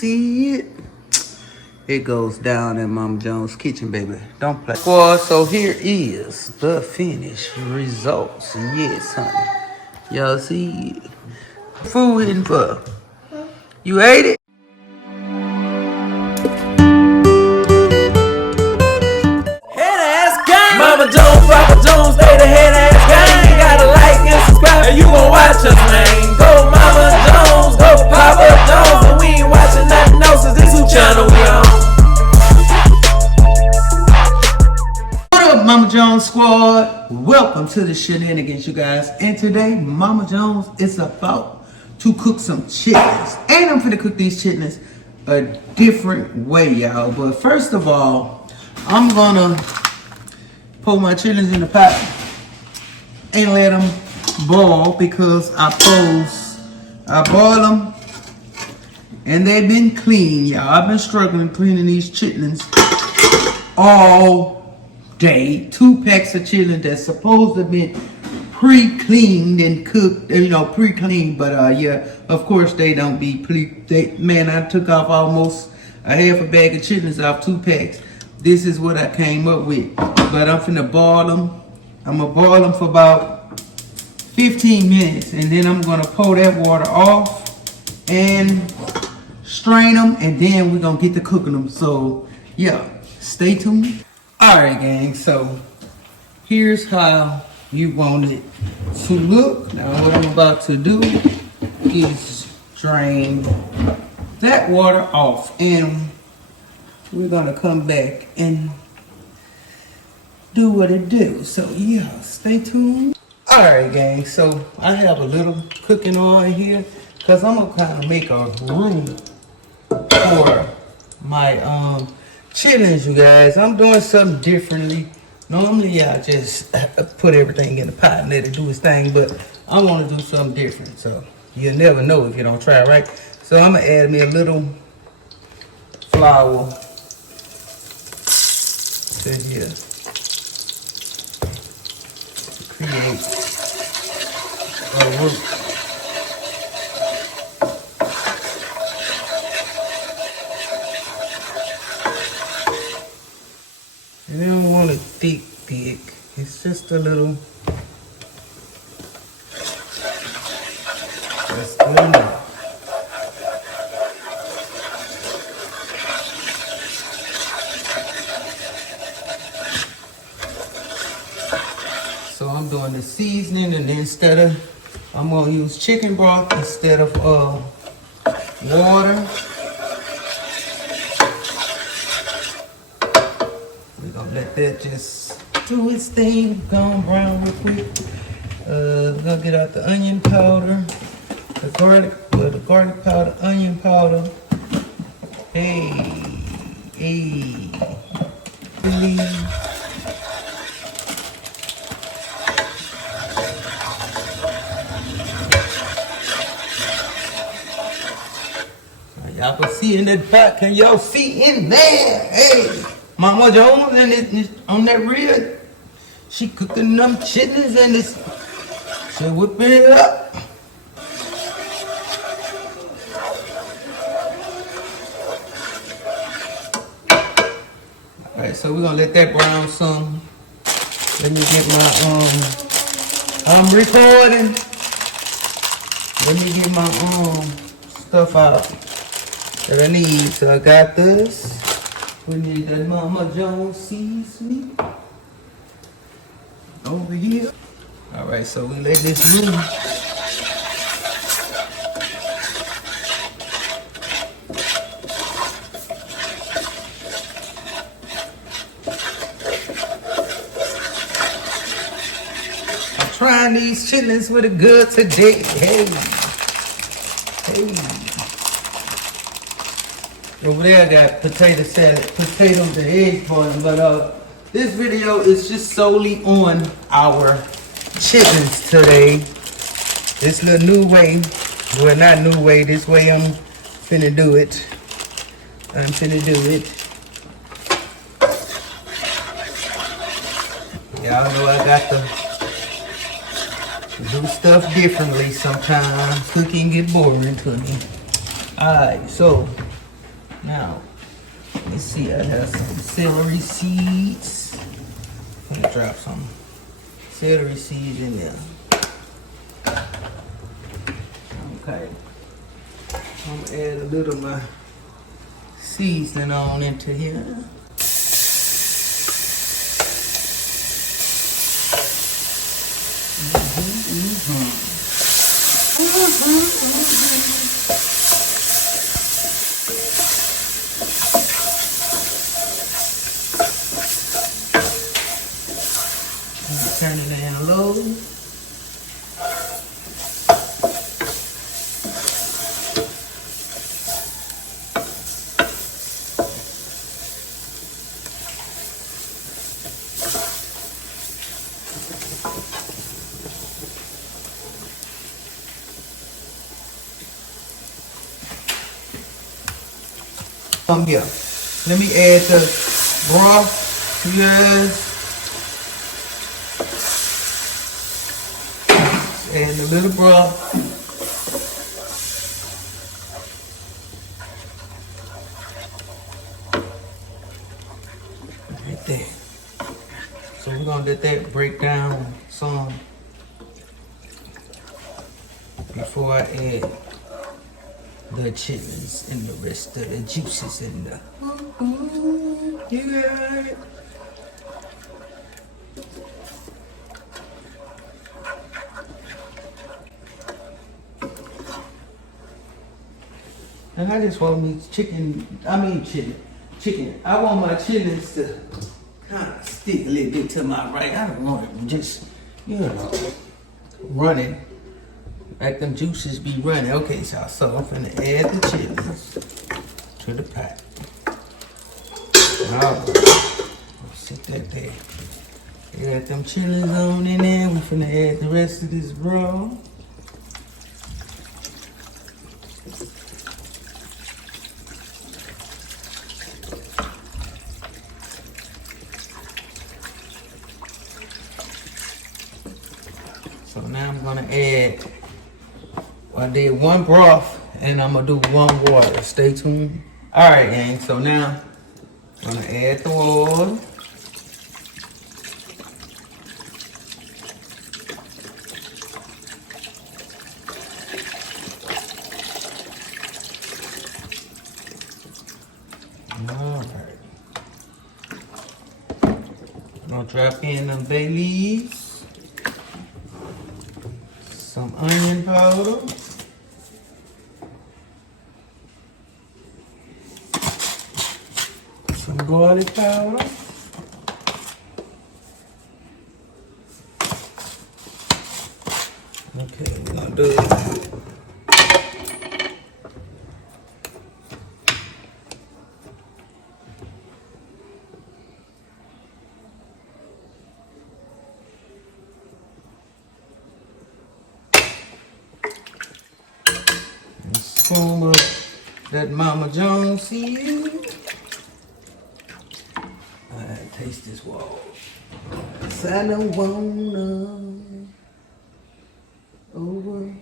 see it? It goes down in Mama Jones' kitchen, baby. Don't play. Well, so here is the finished results. Yes, honey. Y'all see it? Food hitting for. You ate it? Mama Jones, Papa Jones, they the head ass gang. Gotta like and subscribe, and you gon' watch us, man. Go Mama Jones, go Papa Jones, and we ain't watching nothing else, cause this who channel we on. What up, Mama Jones squad? Welcome to the shenanigans, you guys. And today, Mama Jones is about to cook some chitlins. And I'm finna cook these chitlins a different way, y'all. But first of all, I'm gonna pour my chitlins in the pot and let them boil because I boil them and they've been clean, y'all. I've been struggling cleaning these chitlins all day. 2 packs of chitlins that's supposed to be pre-cleaned and cooked, you know, pre-cleaned, but yeah, of course they don't be man, I took off almost a half a bag of chitlins off 2 packs. This is what I came up with. But I'm finna boil them. I'm gonna boil them for about 15 minutes. And then I'm gonna pour that water off and strain them. And then we're gonna get to cooking them. So yeah, stay tuned. Alright gang, so here's how you want it to look. Now what I'm about to do is drain that water off. And we're gonna come back and do what it do. So yeah, stay tuned. Alright gang, so I have a little cooking oil in here because I'm gonna kind of make a room for my chitlins, you guys. I'm doing something differently. Normally I just put everything in the pot and let it do its thing, but I want to do something different. So you'll never know if you don't try, right? So I'm gonna add me a little flour to here. Create a root. You don't want it thick. It's just a little. That's good enough. So I'm doing the seasoning, and instead I'm gonna use chicken broth instead of water. We're gonna let that just do its thing, go brown real quick. We're gonna get out the onion powder, the garlic powder, onion powder. Hey. Y'all can see in that pot. Can y'all see in there? Hey, Mama Jones and it on that reel. She cooking them chitlins and she whipping it up. All right, so we're gonna let that brown some. Let me get my I'm recording. Let me get my stuff out that I need. So I got this. We need that Mama Jones seasoning over here. All right, so we let this move. I'm trying these chitlins with a good today. Hey. Over there I got potato salad, potatoes and eggs boiling, but this video is just solely on our chitlins today. This little new way, well not new way, this way I'm finna do it. Y'all know I got to do stuff differently sometimes. Cooking get boring to me. Alright, so Now, let's see, I have some celery seeds. I'm gonna drop some celery seeds in there. Okay. I'm gonna add a little of my seasoning on into here. Turn it down low. Here, let me add the broth. Yes. And a little broth. Right there. So we're gonna let that break down some before I add the chitlins and the rest of the juices in there. You got it. And I just want me chicken. I want my chitlins to kind of stick a little bit to my right. I don't want it just, running. Like them juices be running. Okay, so I'm finna add the chitlins to the pot. Alright. Sit that there. Got them chitlins on in there. We finna add the rest of this broth. So now I'm gonna add, I did one broth and I'm gonna do one water. Stay tuned. All right, gang, so now I'm gonna add the water. All right. I'm gonna drop in them bay leaves. Some onion powder. Some garlic powder. Okay, we're gonna do it. Spoon of that Mama Jones seed. Alright, taste this wall. I don't wanna over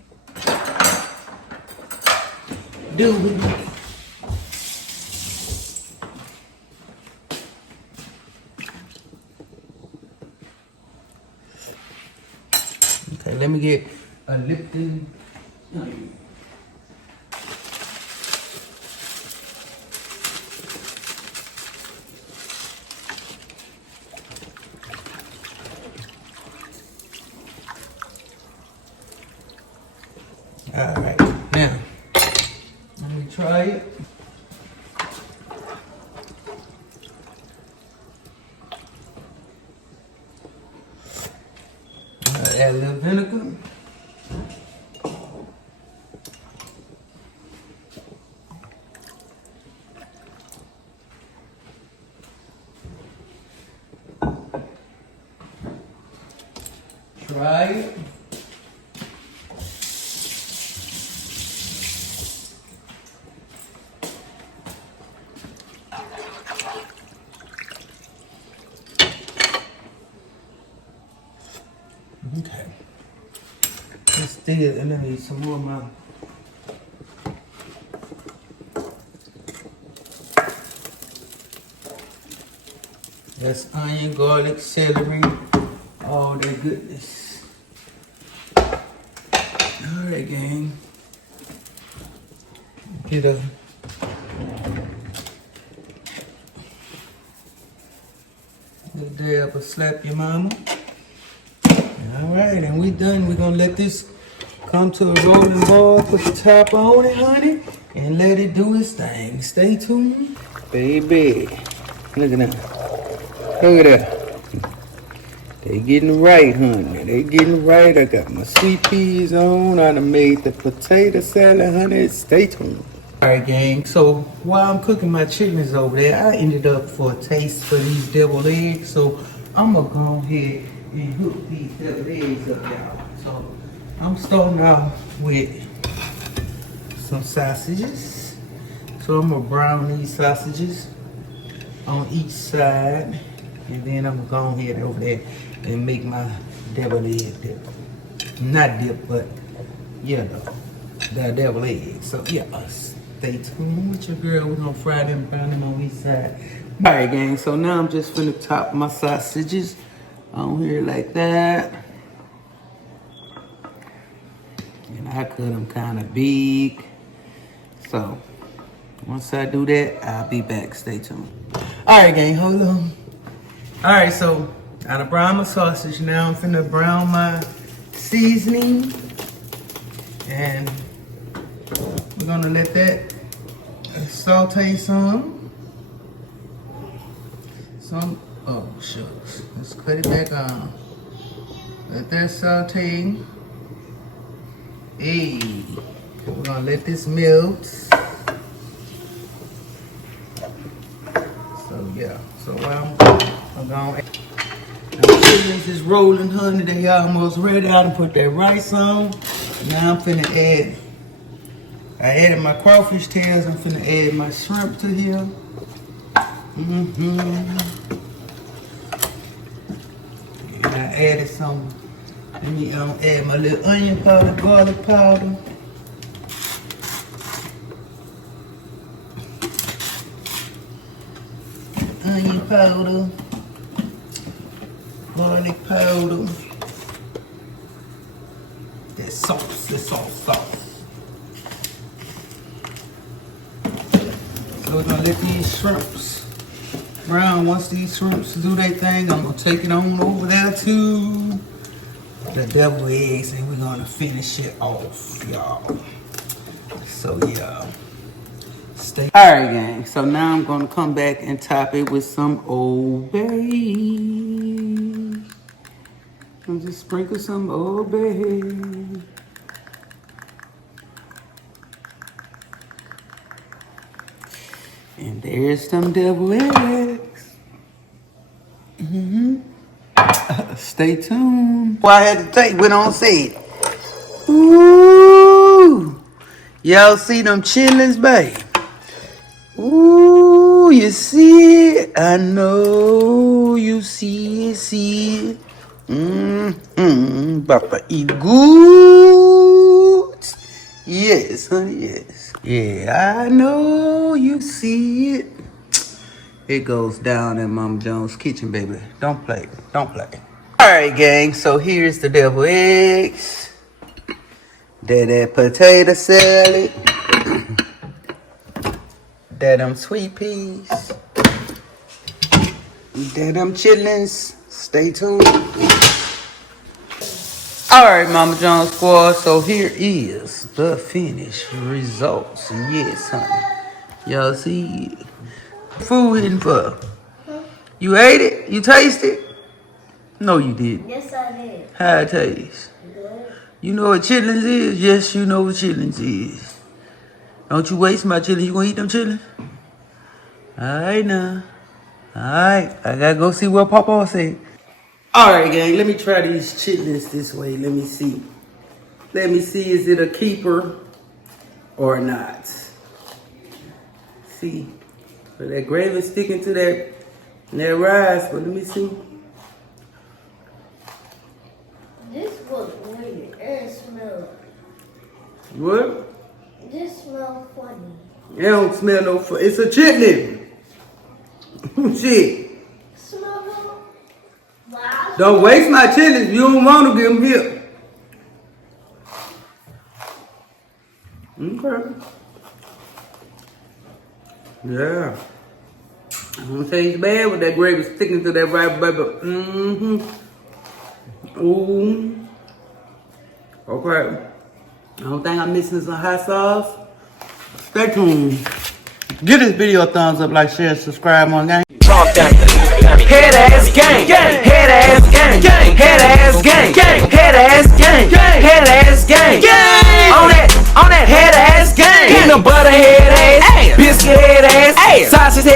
do it. Okay, let me get a Lipton. All right, now let me try it. Add a little vinegar. Try it. Okay. Let's do it, and I need some more of my That's onion, garlic, celery, all that goodness. Alright, gang. Get a little dab of slap your mama. Alright, and we done. We're gonna let this come to a rolling ball. Put the top on it, honey, and let it do its thing. Stay tuned. Baby, look at that. Look at that. They getting right, honey. They getting right. I got my sweet peas on. I done made the potato salad, honey. Stay tuned. Alright, gang. So while I'm cooking my chitlins over there, I ended up for a taste for these deviled eggs. So I'm gonna go ahead and hook these deviled eggs up, y'all. So I'm starting out with some sausages. So I'm gonna brown these sausages on each side, and then I'm gonna go ahead over there and make my deviled egg dip. Not dip, but yeah, the deviled egg. So yeah, stay tuned with your girl. We're gonna fry them, brown them on each side. All right, gang. So now I'm just finna top my sausages on here like that. And I cut them kind of big. So once I do that, I'll be back. Stay tuned. All right, gang, hold on. All right, so I done brown my sausage. Now I'm finna brown my seasoning. And we're gonna let that saute some. Oh shucks. Let's cut it back on. Let that saute. Hey, we're gonna let this melt. So yeah, so I'm gonna the chitlins is rolling, honey. They almost ready. I done put that rice on. Now I'm finna add. I added my crawfish tails. I'm finna add my shrimp to here. And I added some. Let me add my little onion powder, garlic powder. Onion powder, garlic powder. That sauce, the sauce. So we're gonna let these shrimps brown. Once these shrimps do their thing, I'm gonna take it on over there to the deviled eggs, and we're gonna finish it off, y'all. So yeah, stay. All right, gang. So now I'm gonna come back and top it with some Old Bay. And just sprinkle some Old Bay. And there's some deviled eggs. Stay tuned. Well, I had to take what on said. Ooh. Y'all see them chitlins, babe? Ooh, you see it? I know you see it. About to eat good. Yes, honey, yes. Yeah, I know you see it. It goes down in Mama Jones' kitchen, baby. Don't play. All right, gang. So here's the deviled eggs. That potato salad. That sweet peas. That chitlins. Stay tuned. All right, Mama Jones squad. So here is the finished results. Yes, honey. Y'all see it? Food hitting for. You ate it? You tasted it? No, you didn't. Yes, I did. How it tastes? Good. You know what chitlins is? Yes, you know what chitlins is. Don't you waste my chitlins. You gonna eat them chitlins? Alright now. Alright. I gotta go see what Papa say. Alright, gang. Let me try these chitlins this way. Let me see. Is it a keeper or not? See. But that gravy sticking to that rice. But let me see. This was weird. It smells. What? This smells funny. It don't smell no funny. It's a chitlin. Shit. Smell Wow. Don't waste my chilies. You don't want to give them here. Okay. Yeah. I'm gonna taste bad with that gravy sticking to that right, baby. Ooh. Okay. I don't think I'm missing some hot sauce. Stay tuned. Give this video a thumbs up, like, share, subscribe on gang.